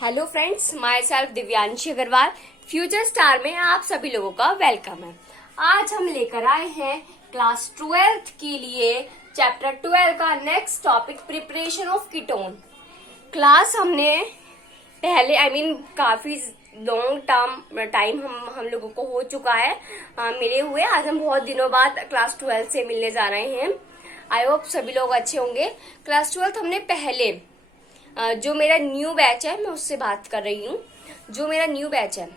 Hello friends, myself Divyanshi Agarwal. Future star में आप सभी लोगों का वेलकम है। आज हम लेकर आए हैं क्लास 12th के लिए चैप्टर 12 का next topic, preparation of ketone. Class हमने पहले काफी लॉन्ग टाइम हम लोगों को हो चुका है मिले हुए। आज हम बहुत दिनों बाद क्लास 12 से मिलने जा रहे हैं। आई होप सभी लोग अच्छे होंगे। क्लास 12 हमने पहले जो मेरा न्यू बैच है, मैं उससे बात कर रही हूँ। जो मेरा न्यू बैच है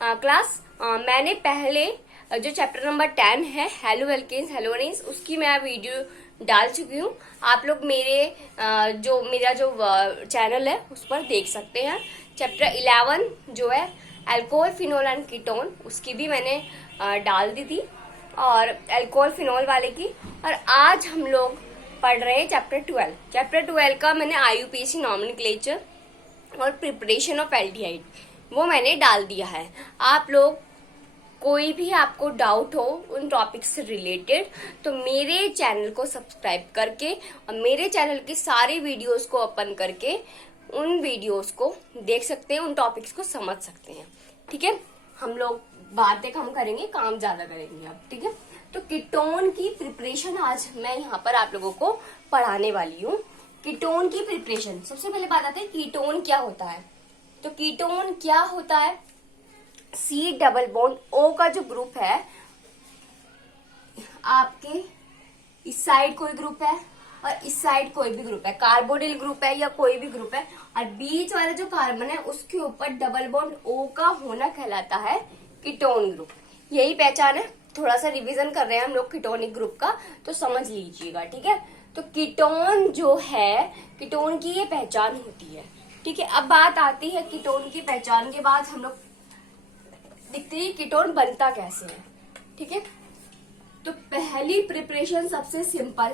मैंने पहले जो चैप्टर नंबर 10 है, हेलो एल्केन्स हेलोनीस, उसकी मैं वीडियो डाल चुकी हूँ। आप लोग मेरा जो चैनल है उस पर देख सकते हैं। चैप्टर 11 जो है अल्कोहल, फिनोल एंड कीटोन, उसकी भी मैंने डाल दी थी, और अल्कोहल फिनोल वाले की। और आज हम लोग पढ़ रहे हैं चैप्टर 12। चैप्टर 12 का मैंने IUPAC नॉमेनक्लेचर और प्रिपरेशन ऑफ एल्डिहाइड वो मैंने डाल दिया है। आप लोग कोई भी आपको डाउट हो उन टॉपिक से रिलेटेड तो मेरे चैनल को सब्सक्राइब करके और मेरे चैनल की सारी वीडियोस को ओपन करके उन वीडियोस को देख सकते हैं, उन टॉपिक्स को समझ सकते हैं। ठीक है, हम लोग बातें कम करेंगे, काम ज्यादा करेंगे अब। ठीक है, तो कीटोन की प्रिपरेशन आज मैं यहाँ पर आप लोगों को पढ़ाने वाली हूँ। कीटोन की प्रिपरेशन, सबसे पहले बात आती है कीटोन क्या होता है। तो कीटोन क्या होता है, C डबल बॉन्ड O का जो ग्रुप है, आपके इस साइड कोई ग्रुप है और इस साइड कोई भी ग्रुप है, कार्बोनिल ग्रुप है या कोई भी ग्रुप है, और बीच वाला जो कार्बन है उसके ऊपर डबल बॉन्ड O का होना कहलाता है कीटोन ग्रुप। यही पहचान है। थोड़ा सा रिवीजन कर रहे हैं हम लोग कीटोनिक ग्रुप का, तो समझ लीजिएगा। ठीक है, तो कीटोन जो है, कीटोन की ये पहचान होती है। ठीक है, अब बात आती है कीटोन की पहचान के बाद हम लोग देखते हैं कीटोन बनता कैसे है। ठीक है, तो पहली प्रिपरेशन सबसे सिंपल,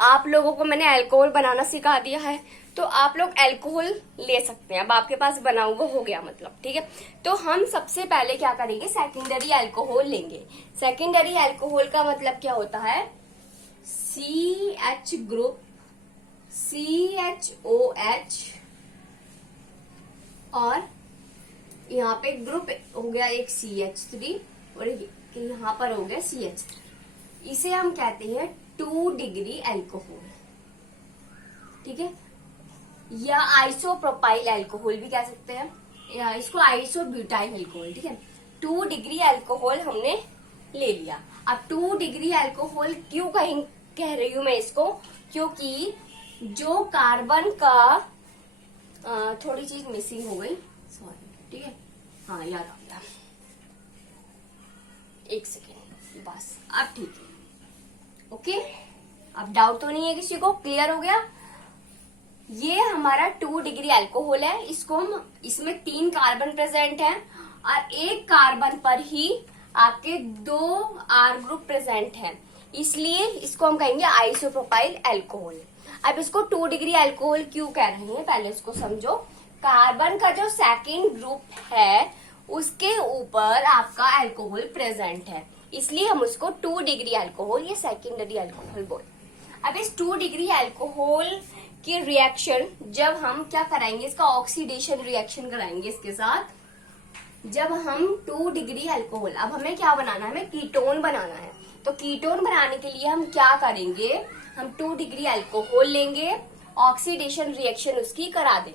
आप लोगों को मैंने अल्कोहल बनाना सिखा दिया है, तो आप लोग अल्कोहल ले सकते हैं। अब आपके पास बना हुआ हो गया मतलब। ठीक है, तो हम सबसे पहले क्या करेंगे, सेकेंडरी अल्कोहल लेंगे। सेकेंडरी अल्कोहल का मतलब क्या होता है, CH ग्रुप, CHOH, और यहाँ पे ग्रुप हो गया एक CH3 और यहाँ पर हो गया CH3। इसे हम कहते हैं 2 डिग्री अल्कोहल। ठीक है, या आइसोप्रोपाइल अल्कोहल भी कह सकते हैं, या इसको आइसोब्यूटाइल अल्कोहल। ठीक है, 2 डिग्री अल्कोहल हमने ले लिया। अब 2 डिग्री अल्कोहल क्यों कह रही हूं मैं इसको, क्योंकि जो कार्बन का थोड़ी चीज मिसिंग हो गई, सॉरी। ठीक है, हाँ याद आ गया, एक सेकेंड बस, अब ठीक है। ओके, अब डाउट तो नहीं है किसी को, क्लियर हो गया। ये हमारा 2 डिग्री अल्कोहल है। इसमें 3 कार्बन प्रेजेंट हैं और एक कार्बन पर ही आपके 2 R ग्रुप प्रेजेंट हैं, इसलिए इसको हम कहेंगे आइसोप्रोपाइल अल्कोहल। अब इसको 2 डिग्री अल्कोहल क्यों कह रहे हैं, पहले इसको समझो। कार्बन का जो सेकेंड ग्रुप है उसके ऊपर आपका अल्कोहल प्रेजेंट है, इसलिए हम उसको 2 डिग्री अल्कोहल या सेकेंडरी अल्कोहल बोल। अब इस 2 डिग्री अल्कोहल की रिएक्शन जब हम क्या कराएंगे, इसका ऑक्सीडेशन रिएक्शन कराएंगे इसके साथ। जब हम 2 डिग्री अल्कोहल, अब हमें क्या बनाना है, हमें कीटोन बनाना है। तो कीटोन बनाने के लिए हम क्या करेंगे, हम 2 डिग्री अल्कोहल लेंगे, ऑक्सीडेशन रिएक्शन उसकी करा दें।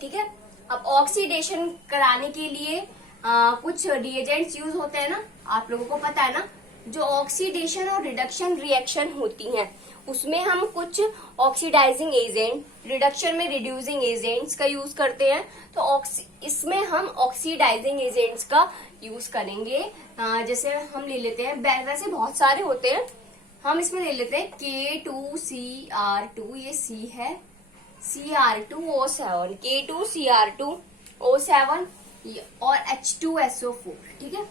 ठीक है, अब ऑक्सीडेशन कराने के लिए कुछ रिएजेंट्स यूज होते हैं ना, आप लोगों को पता है ना। जो ऑक्सीडेशन और रिडक्शन रिएक्शन होती हैं उसमें हम कुछ ऑक्सीडाइजिंग एजेंट, रिडक्शन में रिड्यूसिंग एजेंट्स का यूज करते हैं। तो इसमें हम ऑक्सीडाइजिंग एजेंट्स का यूज करेंगे। जैसे हम ले लेते हैं, वैसे बहुत सारे होते हैं, हम इसमें ले लेते हैं K2CR2, ये C है, Cr2O7, K2Cr2O7 और H2SO4। ठीक है,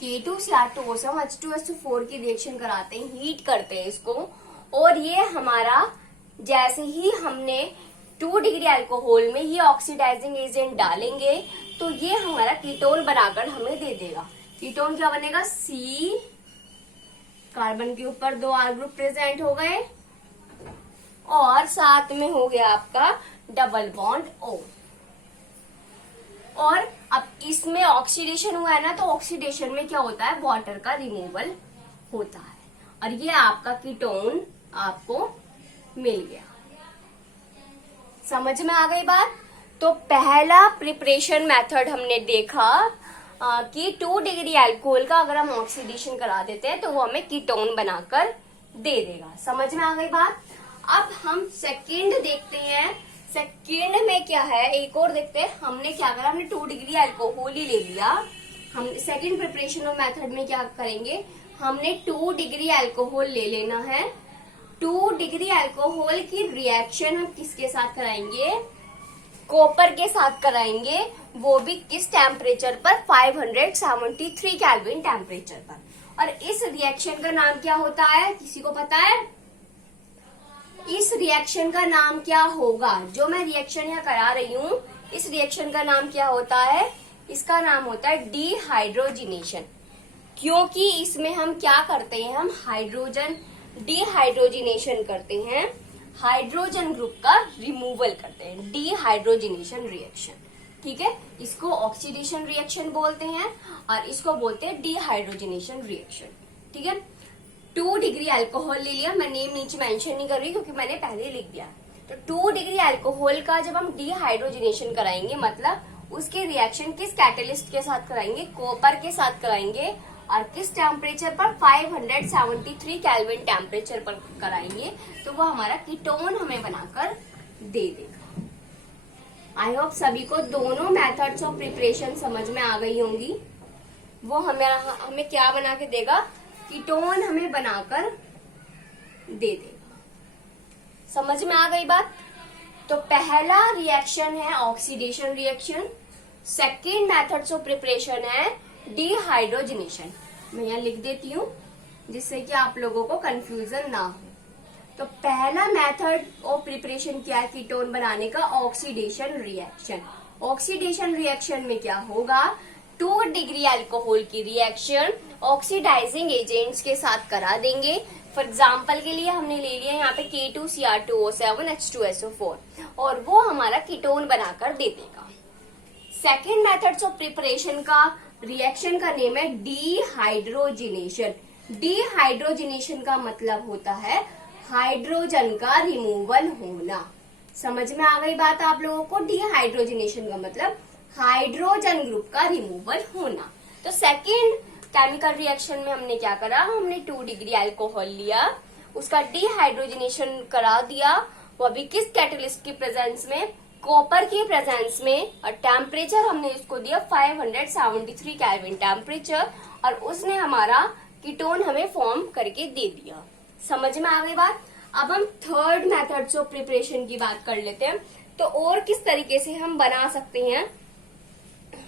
K2Cr2O7 H2SO4 की रिएक्शन कराते हैं, हीट करते हैं इसको, और ये हमारा जैसे ही हमने 2 डिग्री अल्कोहल में ये ऑक्सीडाइजिंग एजेंट डालेंगे तो ये हमारा कीटोन बनाकर हमें दे देगा। कीटोन क्या बनेगा, C, कार्बन के ऊपर 2 R ग्रुप प्रेजेंट हो गए और साथ में हो गया आपका डबल बॉन्ड O। और अब इसमें ऑक्सीडेशन हुआ है ना, तो ऑक्सीडेशन में क्या होता है, वाटर का रिमूवल होता है और ये आपका कीटोन आपको मिल गया। समझ में आ गई बात। तो पहला प्रिपरेशन मेथड हमने देखा कि 2 डिग्री अल्कोहल का अगर हम ऑक्सीडेशन करा देते हैं तो वो हमें कीटोन बनाकर दे देगा। समझ में आ गई बात। अब हम सेकंड देखते हैं। सेकंड में क्या है, एक और देखते हैं। हमने क्या करा, हमने 2 डिग्री अल्कोहल ही ले लिया। हम सेकंड प्रिपरेशन ऑफ मेथड में क्या करेंगे, हमने 2 डिग्री अल्कोहल ले लेना है। 2 डिग्री अल्कोहल की रिएक्शन हम किसके साथ कराएंगे, कॉपर के साथ कराएंगे, वो भी किस टेम्परेचर पर, 573 केल्विन टेम्परेचर पर। और इस रिएक्शन का नाम क्या होता है, किसी को पता है? इस रिएक्शन का नाम क्या होगा, जो मैं रिएक्शन यहाँ करा रही हूँ, इस रिएक्शन का नाम क्या होता है, इसका नाम होता है डिहाइड्रोजिनेशन। क्योंकि इसमें हम क्या करते हैं, हम हाइड्रोजन डिहाइड्रोजिनेशन करते हैं, हाइड्रोजन ग्रुप का रिमूवल करते हैं, डिहाइड्रोजिनेशन रिएक्शन। ठीक है, इसको ऑक्सीडेशन रिएक्शन बोलते हैं और इसको बोलते हैं डिहाइड्रोजिनेशन रिएक्शन। ठीक है, 2 डिग्री अल्कोहल ले लिया, मैं नेम नीचे मेंशन नहीं कर रही क्योंकि मैंने पहले लिख दिया। तो 2 डिग्री अल्कोहल का जब हम डिहाइड्रोजिनेशन कराएंगे, मतलब उसके रिएक्शन किस कैटलिस्ट के साथ कराएंगे, कॉपर के साथ कराएंगे और किस टेम्परेचर पर, 573 केल्विन टेम्परेचर पर कराएंगे, तो वो हमारा कीटोन हमें बनाकर दे देगा। आई होप सभी को दोनों मेथड्स ऑफ प्रिपरेशन समझ में आ गई होंगी। वो हमें क्या बना के देगा, कीटोन हमें बनाकर दे देगा। समझ में आ गई बात। तो पहला रिएक्शन है oxidation reaction, second methods of preparation है डिहाइड्रोजिनेशन। मैं यहाँ लिख देती हूँ जिससे कि आप लोगों को कंफ्यूजन ना हो। तो पहला मेथड ऑफ प्रिपरेशन क्या है कीटोन बनाने का, ऑक्सीडेशन रिएक्शन। ऑक्सीडेशन रिएक्शन में क्या होगा, 2 डिग्री अल्कोहल की रिएक्शन ऑक्सीडाइजिंग एजेंट्स के साथ करा देंगे। फॉर एग्जाम्पल के लिए हमने ले लिया यहाँ पे K2Cr2O7 H2SO4 और वो हमारा कीटोन बनाकर दे देगा। सेकेंड मेथड्स ऑफ प्रिपरेशन का रिएक्शन का नेम है डिहाइड्रोजिनेशन। डिहाइड्रोजिनेशन का मतलब होता है हाइड्रोजन का रिमूवल होना। समझ में आ गई बात आप लोगों को। डिहाइड्रोजिनेशन का मतलब हाइड्रोजन ग्रुप का रिमूवल होना। तो सेकेंड केमिकल रिएक्शन में हमने क्या करा, हमने 2 डिग्री अल्कोहल लिया, उसका डिहाइड्रोजिनेशन करा दिया, वो भी किस कैटलिस्ट की प्रेजेंस में, कॉपर की प्रेजेंस में, और टेम्परेचर हमने इसको दिया 573 केल्विन टेम्परेचर और उसने हमारा कीटोन हमें फॉर्म करके दे दिया। समझ में आ गई बात। अब हम थर्ड मेथड्स ऑफ प्रिपरेशन की बात कर लेते हैं। तो और किस तरीके से हम बना सकते हैं,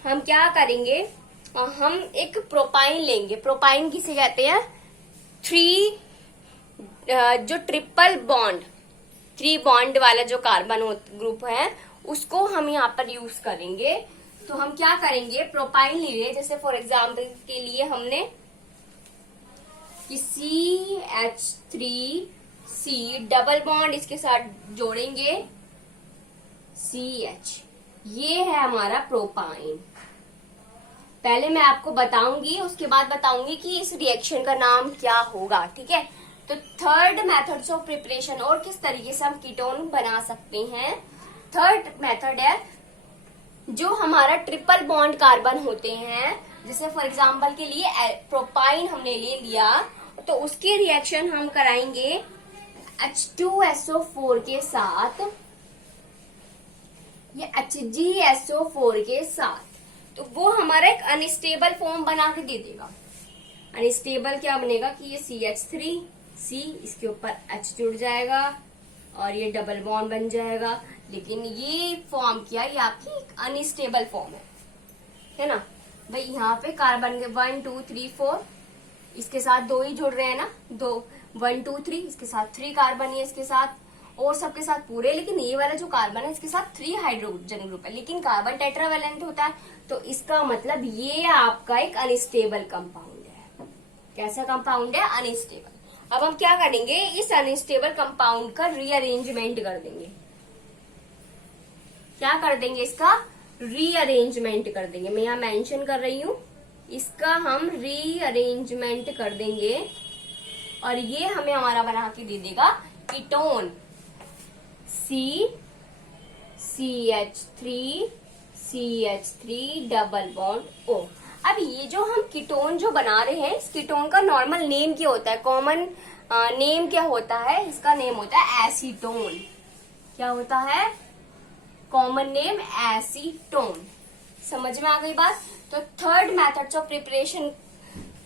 हम क्या करेंगे, हम एक प्रोपाइन लेंगे। प्रोपाइन किसे कहते हैं, 3 जो ट्रिपल बॉन्ड 3 बॉन्ड वाला जो कार्बन ग्रुप है उसको हम यहाँ पर यूज करेंगे। तो हम क्या करेंगे, प्रोपाइन ले लिए। जैसे फॉर एग्जाम्पल के लिए हमने CH3C डबल बॉन्ड इसके साथ जोड़ेंगे CH, ये है हमारा प्रोपाइन। पहले मैं आपको बताऊंगी, उसके बाद बताऊंगी कि इस रिएक्शन का नाम क्या होगा। ठीक है, तो थर्ड मेथड्स ऑफ प्रिपरेशन और किस तरीके से हम कीटोन बना सकते हैं। थर्ड मेथड है जो हमारा ट्रिपल बॉन्ड कार्बन होते हैं, जैसे फॉर एग्जांपल के लिए प्रोपाइन हमने ले लिया, तो उसकी रिएक्शन हम कराएंगे H2SO4 के साथ या HgSO4 के साथ, तो वो हमारा एक अनस्टेबल फॉर्म बना के दे देगा। अनस्टेबल क्या बनेगा कि ये CH3C इसके ऊपर H जुड़ जाएगा और ये डबल बॉन्ड बन जाएगा, लेकिन ये फॉर्म क्या, ये आपकी एक अनस्टेबल फॉर्म है ना भाई। यहाँ पे कार्बन के 1 2 3 4 इसके साथ 2 ही जुड़ रहे हैं ना, 2 1 2 3 इसके साथ 3 कार्बन है इसके साथ, और सबके साथ पूरे, लेकिन ये वाला जो कार्बन है इसके साथ 3 हाइड्रोजन ग्रुप है, लेकिन कार्बन टेट्रावेलेंट होता है। तो इसका मतलब ये आपका एक अनस्टेबल कंपाउंड है। कैसा कंपाउंड है, अनस्टेबल। अब हम क्या करेंगे, इस अनस्टेबल कंपाउंड का रीअरेंजमेंट कर देंगे। क्या कर देंगे, इसका रीअरेंजमेंट कर देंगे। मैं यहाँ मेंशन कर रही हूँ, इसका हम रीअरेंजमेंट कर देंगे और ये हमें हमारा बना के दे देगा ketone CH3 double bond O। अब ये जो हम कीटोन जो बना रहे हैं, इस कीटोन का नॉर्मल नेम क्या होता है, कॉमन नेम क्या होता है, इसका नेम होता है एसीटोन। क्या होता है, कॉमन नेम एसीटोन। समझ में आ गई बात। तो थर्ड मेथड्स ऑफ प्रिपरेशन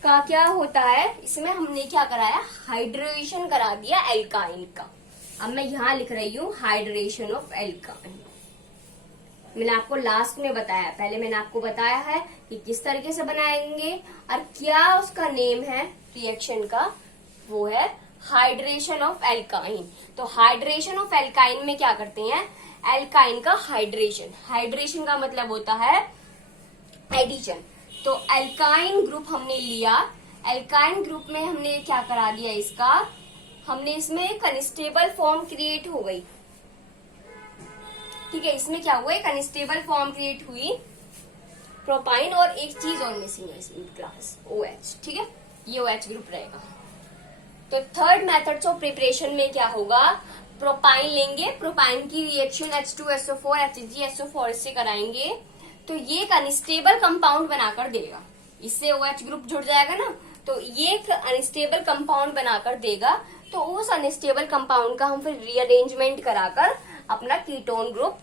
का क्या होता है, इसमें हमने क्या कराया, हाइड्रेशन करा दिया एल्काइन का। अब मैं यहां लिख रही हूं हाइड्रेशन ऑफ एल्काइन। मैंने आपको लास्ट में बताया, पहले मैंने आपको बताया है कि किस तरीके से बनाएंगे और क्या उसका नेम है रिएक्शन का, वो है हाइड्रेशन ऑफ एल्काइन। तो हाइड्रेशन ऑफ एल्काइन में क्या करते हैं, एल्काइन का हाइड्रेशन। हाइड्रेशन का मतलब होता है एडिशन। तो एल्काइन ग्रुप हमने लिया, एल्काइन ग्रुप में हमने क्या करा दिया, इसका हमने इसमें एक अनस्टेबल फॉर्म क्रिएट हो गई। ठीक है, इसमें क्या हुआ, एक अनस्टेबल फॉर्म क्रिएट हुई प्रोपाइन, और एक चीज और मिसिंग है इसमें, क्लास OH। ठीक है, ये OH ग्रुप रहेगा। तो थर्ड मेथड्स ऑफ प्रिपरेशन में क्या होगा, प्रोपाइन लेंगे, प्रोपाइन की रिएक्शन H2SO4 HgSO4 से कराएंगे तो ये एक अनस्टेबल कंपाउंड बनाकर देगा। इससे OH ग्रुप जुड़ जाएगा ना, तो ये एक अनस्टेबल कंपाउंड बनाकर देगा। तो उस अनस्टेबल कंपाउंड का हम फिर रीअरेंजमेंट कराकर अपना कीटोन ग्रुप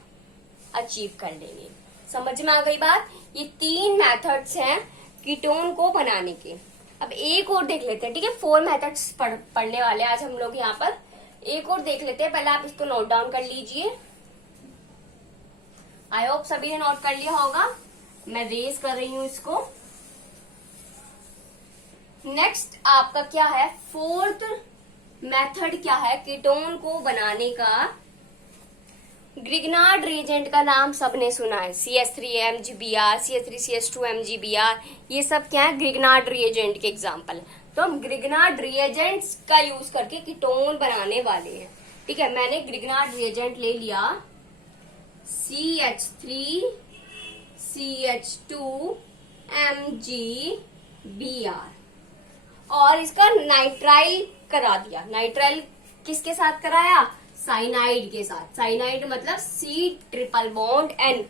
अचीव कर लेंगे। समझ में आ गई बात। ये 3 मेथड्स हैं कीटोन को बनाने के। अब एक और देख लेते हैं। ठीक है, 4 मेथड्स पढ़ने वाले आज हम लोग यहाँ पर। एक और देख लेते हैं, पहले आप इसको नोट डाउन कर लीजिए। आई होप सभी ने नोट कर लिया होगा। मैं रेज कर रही हूं इसको। नेक्स्ट आपका क्या है, 4th मेथड क्या है कीटोन को बनाने का। ग्रिग्नार्ड रिएजेंट का नाम सबने सुना है, CH3MgBr, CH3CH2MgBr, ये सब क्या है, ग्रिग्नार्ड रिएजेंट के एग्जाम्पल। तो हम ग्रिग्नार्ड रिएजेंट्स का यूज करके कीटोन बनाने वाले हैं। ठीक है, मैंने ग्रिग्नार्ड रिएजेंट ले लिया, CH3CH2MgBr, और इसका नाइट्राइल करा दिया। नाइट्राइल किसके साथ कराया, साइनाइड के साथ। साइनाइड मतलब C∧N।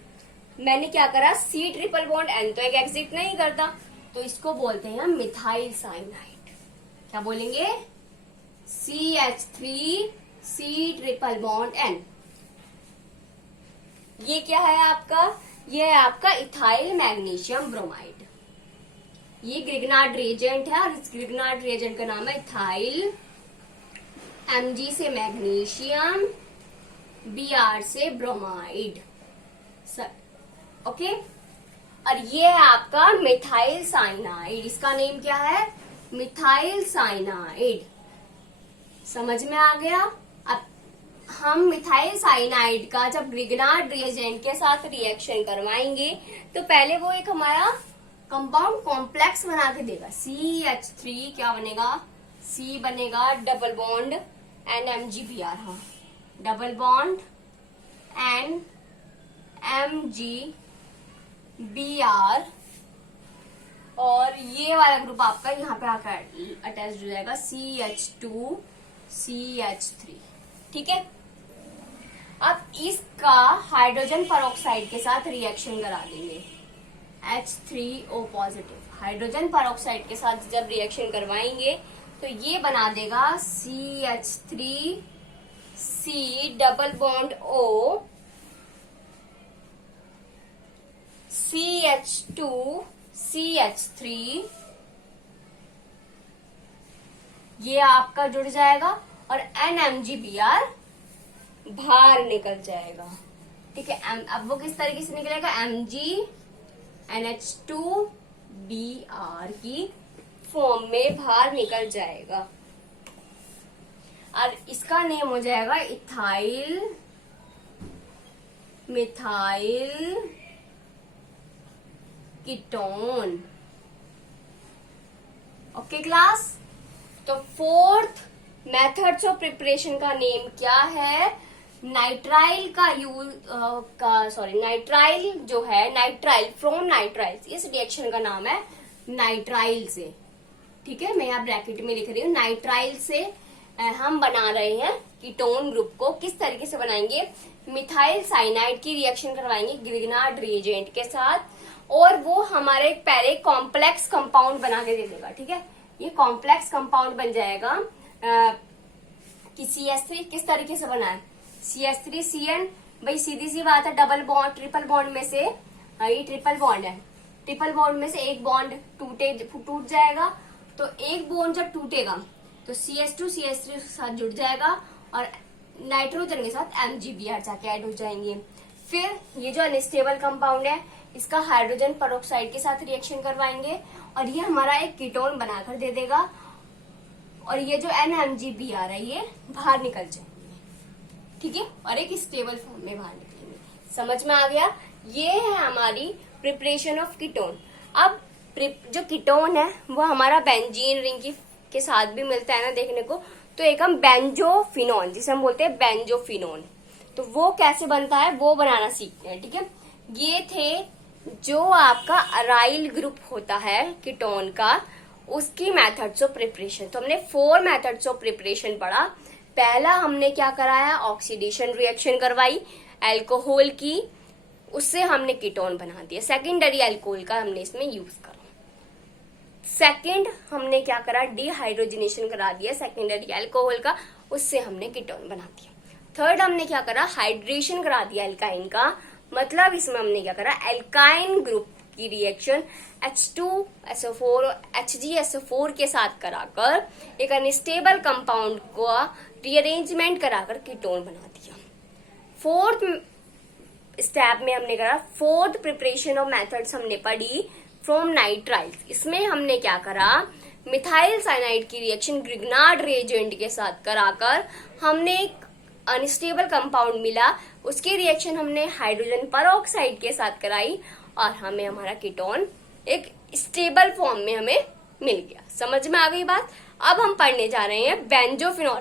मैंने क्या करा, C∧N तो एक एग्जिट नहीं करता, तो इसको बोलते हैं मिथाइल साइनाइड। क्या बोलेंगे, CH3C∧N। ये क्या है आपका, ये है आपका इथाइल मैग्नीशियम ब्रोमाइड। ये ग्रिग्नार्ड रिएजेंट है और इस ग्रिग्नार्ड रिएजेंट का नाम है इथाइल। Mg से मैग्नीशियम, Br से ब्रोमाइड। ओके, और ये है आपका मिथाइल साइनाइड। इसका नेम क्या है, मिथाइल साइनाइड। समझ में आ गया। अब हम मिथाइल साइनाइड का जब ग्रिग्नार्ड रिएजेंट के साथ रिएक्शन करवाएंगे तो पहले वो एक हमारा कंपाउंड कॉम्प्लेक्स बना के देगा। CH3 क्या बनेगा, C बनेगा डबल बॉन्ड NMgBr। हाँ, डबल बॉन्ड NMgBr, और ये वाला ग्रुप आपका यहाँ पे आकर अटैच हो जाएगा, CH2CH3। ठीक है, अब इसका हाइड्रोजन परऑक्साइड के साथ रिएक्शन करा देंगे, H3O पॉजिटिव। हाइड्रोजन परऑक्साइड के साथ जब रिएक्शन करवाएंगे तो ये बना देगा CH3C double bond O CH2CH3। ये आपका जुड़ जाएगा और NMgBr बाहर निकल जाएगा। ठीक है, अब वो किस तरीके से निकलेगा, MgNH2Br की फॉर्म में बाहर निकल जाएगा और इसका नेम हो जाएगा ethyl methyl ketone. Okay class, तो 4th मेथड्स ऑफ प्रिपरेशन का नेम क्या है, नाइट्राइल का यूज नाइट्राइल जो है, नाइट्राइल फ्रॉम नाइट्राइल, इस रिएक्शन का नाम है नाइट्राइल से। ठीक है, मैं यहाँ ब्रैकेट में लिख रही हूँ, नाइट्राइल से हम बना रहे हैं कीटोन ग्रुप को। किस तरीके से बनाएंगे, मिथाइल साइनाइड की रिएक्शन करवाएंगे ग्रिग्नार्ड रिएजेंट के साथ, और वो हमारे पहले कॉम्प्लेक्स कंपाउंड बना के दे देगा। ठीक है, ये कॉम्प्लेक्स कंपाउंड बन जाएगा कि CH3 किस तरीके से बना है, CH3CN, भाई सीधी सी बात है, डबल बॉन्ड ट्रिपल बॉन्ड में से, ये ट्रिपल बॉन्ड है, ट्रिपल बॉन्ड में से एक बॉन्ड टूट जाएगा, तो एक बॉन्ड जब टूटेगा तो CH2 CH3 के साथ जुड़ जाएगा और नाइट्रोजन के साथ MgBr जाके ऐड हो जाएंगे। फिर ये जो अनस्टेबल कंपाउंड है, इसका हाइड्रोजन पेरोक्साइड के साथ रिएक्शन करवाएंगे और ये हमारा एक कीटोन बनाकर दे देगा, और ये जो NMgBr है ये बाहर निकल जाएंगे। ठीक है, और एक स्टेबल फॉर्म में बाहर निकलेंगे। समझ में आ गया, ये है हमारी प्रिपरेशन ऑफ कीटोन। अब जो कीटोन है वो हमारा बेंजीन रिंग के साथ भी मिलता है ना देखने को, तो एक हम बेंजोफिनोन, जिसे हम बोलते हैं बेंजोफिनोन, तो वो कैसे बनता है वो बनाना सीखते हैं। ठीक है, ये थे जो आपका अराइल ग्रुप होता है कीटोन का, उसकी मेथड्स ऑफ प्रिपरेशन। तो हमने 4 मेथड्स ऑफ प्रिपरेशन पढ़ा। पहला हमने क्या कराया, ऑक्सीडेशन रिएक्शन करवाई अल्कोहल की, उससे हमने कीटोन बना दिया, सेकेंडरी अल्कोहल का हमने इसमें यूज करा। सेकेंड हमने क्या करा, डिहाइड्रोजनेशन करा दिया सेकेंडरी अल्कोहल का, उससे हमने कीटोन बना दिया। थर्ड हमने क्या करा, हाइड्रेशन करा दिया अल्काइन का, मतलब इसमें हमने क्या करा, अल्काइन ग्रुप की रिएक्शन H2SO4 और HgSO4 के साथ कराकर एक अनस्टेबल कंपाउंड को रीअरेंजमेंट कराकर कीटोन बना दिया। फोर्थ स्टेप में हमने करा, फोर्थ प्रिपरेशन ऑफ मेथड्स हमने पढ़ी फ्रॉम नाइट्राइल। इसमें हमने क्या करा, मिथाइल साइनाइड की रिएक्शन ग्रिग्नार्ड रिएजेंट के साथ कराकर हमने एक अनस्टेबल कंपाउंड मिला, उसकी रिएक्शन हमने हाइड्रोजन पेरोक्साइड के साथ कराई और हमें हमारा कीटोन एक स्टेबल फॉर्म में हमें मिल गया। समझ में आ गई बात। अब हम पढ़ने जा रहे हैं बेंजोफिनोन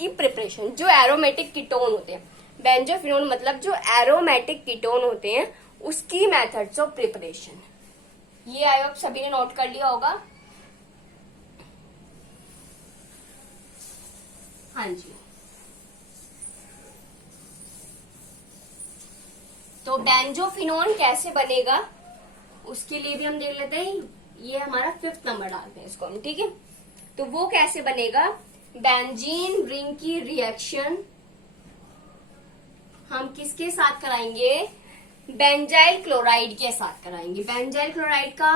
की प्रिपरेशन, जो एरोमेटिक कीटोन होते हैं। बेंजोफिनोन मतलब जो एरोमेटिक कीटोन होते हैं उसकी मेथड्स ऑफ प्रिपरेशन। ये आई होप सभी ने नोट कर लिया होगा। हाँ जी, तो बेंजोफिनोन कैसे बनेगा उसके लिए भी हम देख लेते हैं। ये हमारा 5th नंबर डालते हैं इसको हम। ठीक है, तो वो कैसे बनेगा, बेंजीन रिंग की रिएक्शन हम किसके साथ कराएंगे, बेंजाइल क्लोराइड के साथ कराएंगे। बेंजाइल क्लोराइड का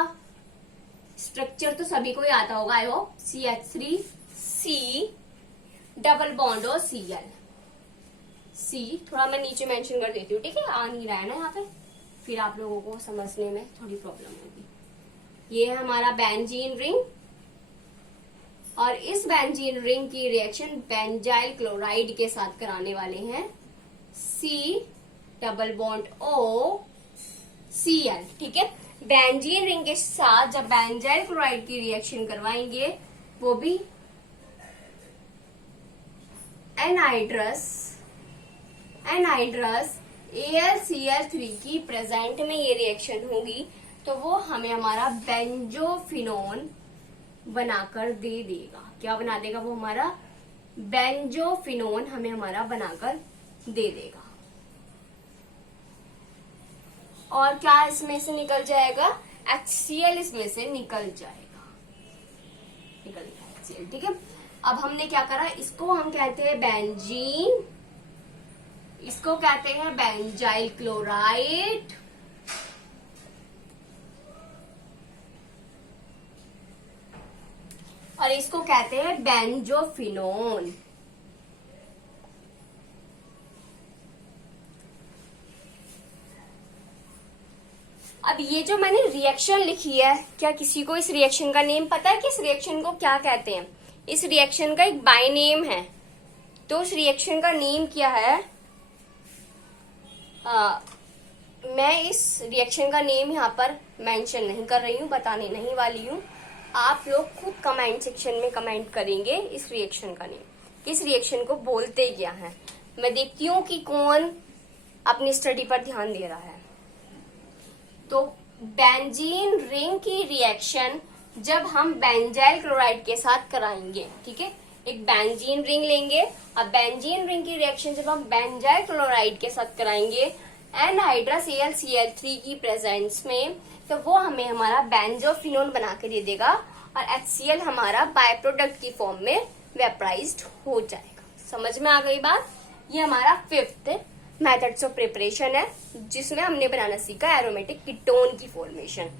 स्ट्रक्चर तो सभी को ही आता होगा, I hope, CH3C double bond और Cl। C थोड़ा मैं नीचे मेंशन कर देती हूँ, ठीक है, आ नहीं रहा है ना यहाँ पे, फिर आप लोगों को समझने में थोड़ी प्रॉब्लम होगी। ये है हमारा बेंजीन रिंग, और इस बेंजीन रिंग की रिएक्शन बेंजाइल क्लोराइड के साथ कराने वाले हैं, C double bond O Cl। ठीक है, बेंजीन रिंग के साथ जब बेंजाइल क्लोराइड की रिएक्शन करवाएंगे, वो भी एनहाइड्रस AlCl3 की प्रेजेंट में ये रिएक्शन होगी, तो वो हमें हमारा बेंजोफिनोन बनाकर दे देगा। क्या बना देगा वो, हमारा बेंजोफिनोन हमें हमारा बनाकर दे देगा। और क्या इसमें से निकल जाएगा, HCl इसमें से निकल जाएगा, HCl। ठीक है, अब हमने क्या करा, इसको हम कहते हैं बेंजीन, इसको कहते हैं बेंजाइल क्लोराइड, और इसको कहते हैं बेंजोफिनोन। अब ये जो मैंने रिएक्शन लिखी है, क्या किसी को इस रिएक्शन का नेम पता है कि इस रिएक्शन को क्या कहते हैं? इस रिएक्शन का एक बाय नेम है, तो उस रिएक्शन का नेम क्या है? मैं इस रिएक्शन का नेम यहाँ पर मेंशन नहीं कर रही हूँ, बताने नहीं वाली हूँ। आप लोग खुद कमेंट सेक्शन में कमेंट करेंगे इस रिएक्शन का नेम, इस रिएक्शन को बोलते क्या है। मैं देखती हूँ कि कौन अपनी स्टडी पर ध्यान दे रहा है। तो बेंजीन रिंग की रिएक्शन जब हम बेंजाइल क्लोराइड के साथ कराएंगे, ठीक है, एक बेंजीन रिंग लेंगे। अब बेंजीन रिंग की रिएक्शन जब हम बेंजाइल क्लोराइड के साथ कराएंगे एनहाइड्रस AlCl3 की प्रेजेंस में, तो वो हमें हमारा बेंजोफिनोन बना के दे देगा और HCl हमारा बाय प्रोडक्ट की फॉर्म में वेपराइज्ड हो जाएगा। समझ में आ गई बात? ये हमारा 5th मेथड्स ऑफ प्रिपरेशन है जिसमें हमने बनाना सीखा एरोमेटिक कीटोन की फॉर्मेशन।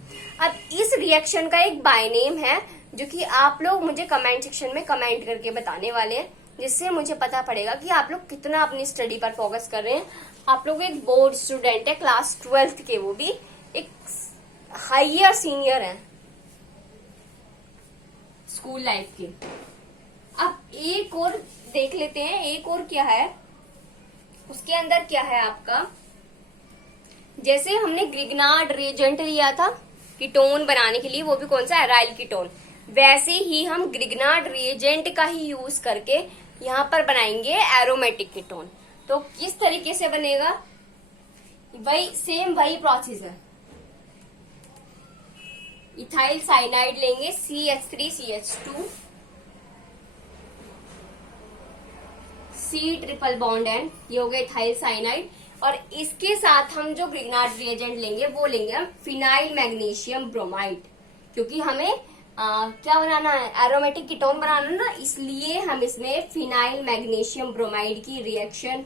अब इस रिएक्शन का एक बाय नेम है जो कि आप लोग मुझे कमेंट सेक्शन में कमेंट करके बताने वाले हैं, जिससे मुझे पता पड़ेगा कि आप लोग कितना अपनी स्टडी पर फोकस कर रहे हैं। आप लोग एक बोर्ड स्टूडेंट है, क्लास 12th के, वो भी एक हायर सीनियर है स्कूल लाइफ के। अब एक और देख लेते हैं, एक और क्या है उसके अंदर क्या है आपका। जैसे हमने ग्रिग्नार्ड रिएजेंट लिया था कीटोन बनाने के लिए, वो भी कौन सा, एराइल कीटोन, वैसे ही हम ग्रिग्नार्ड रिएजेंट का ही यूज करके यहाँ पर बनाएंगे एरोमेटिक कीटोन। तो किस तरीके से बनेगा, वही प्रोसेस है। इथाइल साइनाइड लेंगे CH3CH2 C triple bond and, ये हो गया इथाइल साइनाइड। और इसके साथ हम जो ग्रिग्नार्ड रिएजेंट लेंगे वो लेंगे हम फिनाइल मैग्नीशियम ब्रोमाइड, क्योंकि हमें क्या बनाना है, एरोमेटिक कीटोन बनाना ना, इसलिए हम इसमें फिनाइल मैग्नीशियम ब्रोमाइड की रिएक्शन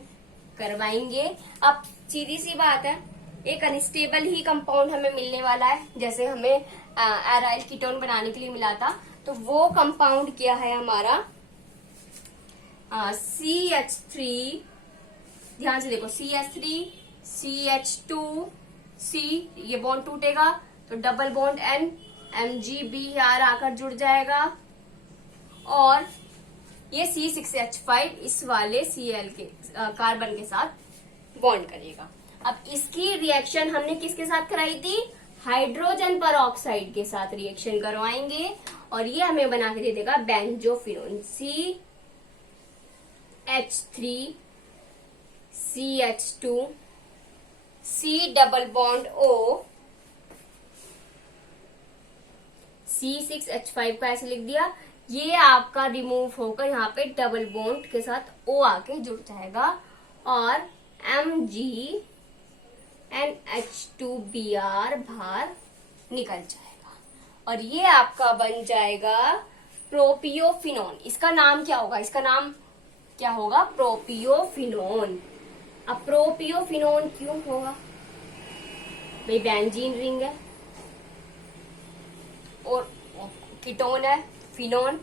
करवाएंगे। अब सीधी सी बात है, एक अनस्टेबल ही कंपाउंड हमें मिलने वाला है, जैसे हमें एराइल कीटोन बनाने के लिए मिला था। तो वो कंपाउंड क्या है हमारा, CH3, ध्यान से देखो, CH3 CH2 C, ये बॉन्ड टूटेगा तो डबल बॉन्ड N MgBr आकर जुड़ जाएगा और ये C6H5 इस वाले Cl के कार्बन के साथ बॉन्ड करेगा। अब इसकी रिएक्शन हमने किसके साथ कराई थी, हाइड्रोजन परऑक्साइड के साथ रिएक्शन करवाएंगे और ये हमें बना के दे देगा benzophenone CH3 CH2 C double bond O C6H5 का ऐसे लिख दिया। ये आपका रिमूव होकर यहाँ पे डबल बॉन्ड के साथ O आके जुड़ जाएगा और MgNH2Br बाहर निकल जाएगा और ये आपका बन जाएगा प्रोपियोफिनोन। इसका नाम क्या होगा, इसका नाम क्या होगा, प्रोपियोफिनोन। अब प्रोपियोफिनोन क्यों होगा भाई, बेंजीन रिंग है और कीटोन है फिनोन,